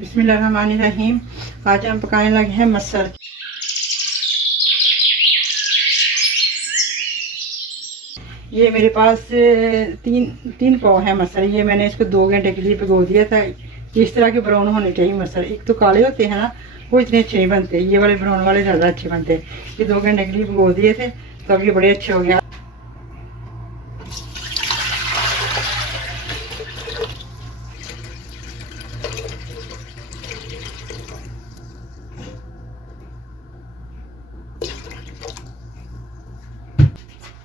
बिस्मिल्लाहिर्रहमानिर्रहीम। आज हम पकाने लगे हैं मसल। ये मेरे पास तीन पाव है मसल। ये मैंने इसको 2 घंटे के लिए भिगो दिया था। इस तरह के ब्राउन होने चाहिए मसल। एक तो काले होते हैं ना, वो इतने अच्छे नहीं बनते, ये वाले ब्राउन वाले ज़्यादा अच्छे बनते हैं। ये 2 घंटे के लिए भिगो दिए थे तो अब ये बड़े अच्छे हो गए।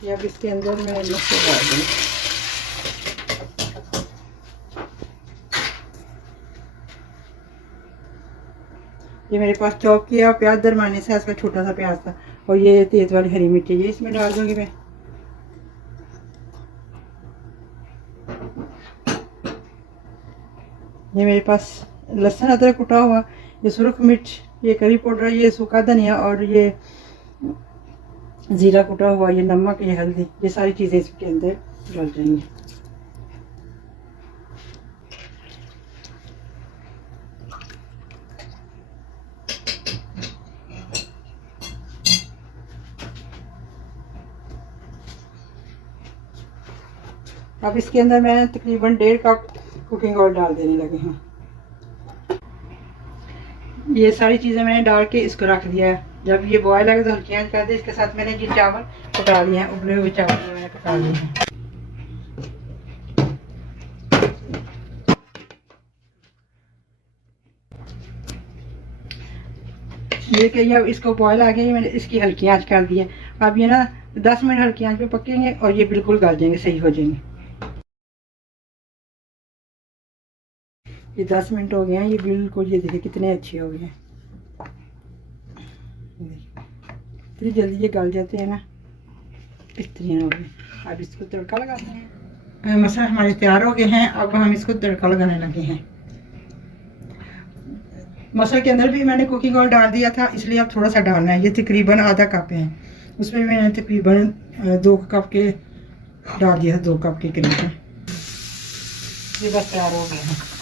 अब इसके अंदर मैं मसाला डाल दूँ। ये मेरे पास चॉप किया प्याज दरमियाने से इसका छोटा सा प्याज था, और ये तेज वाली हरी मिर्ची ये इसमें डाल दूंगी मैं। ये मेरे पास लहसुन अदरक कुटा हुआ, ये सुरख मिर्च, ये करी पाउडर, ये सूखा धनिया और ये ज़ीरा कुटा हुआ, ये नमक, ये हल्दी, ये सारी चीज़ें इसके अंदर डाल जाएंगी। अब इसके अंदर मैं तकरीबन 1.5 कप कुकिंग ऑयल डाल देने लगे हैं। ये सारी चीज़ें मैंने डाल के इसको रख दिया है। जब ये बॉयल आएगा तो हल्की आंच कर दे। इसके साथ मैंने ये चावल पका लिए हैं, उबले हुए चावल मैंने पका लिए हैं। ये कि अब इसको बॉयल आ गया, मैंने इसकी हल्की आंच कर दी है। अब ये ना 10 मिनट हल्की आंच पे पकेंगे और ये बिल्कुल गल जाएंगे, सही हो जाएंगे। ये 10 मिनट हो गए हैं, ये बिल्कुल, ये देखिए कितने अच्छे हो गए हैं। इतनी जल्दी ये गल जाते हैं ना, बेहतरीन हो गए। अब इसको तड़का लगाते हैं। मसाला हमारे तैयार हो गए हैं। अब हम इसको तड़का लगाने लगे हैं। मसाले के अंदर भी मैंने कुकिंग ऑयल डाल दिया था, इसलिए अब थोड़ा सा डालना है। ये तकरीबन आधा कप है, उसमें मैंने तकरीबन 2 कप के डाल दिया, 2 कप के करीब। ये बस तैयार हो गए हैं।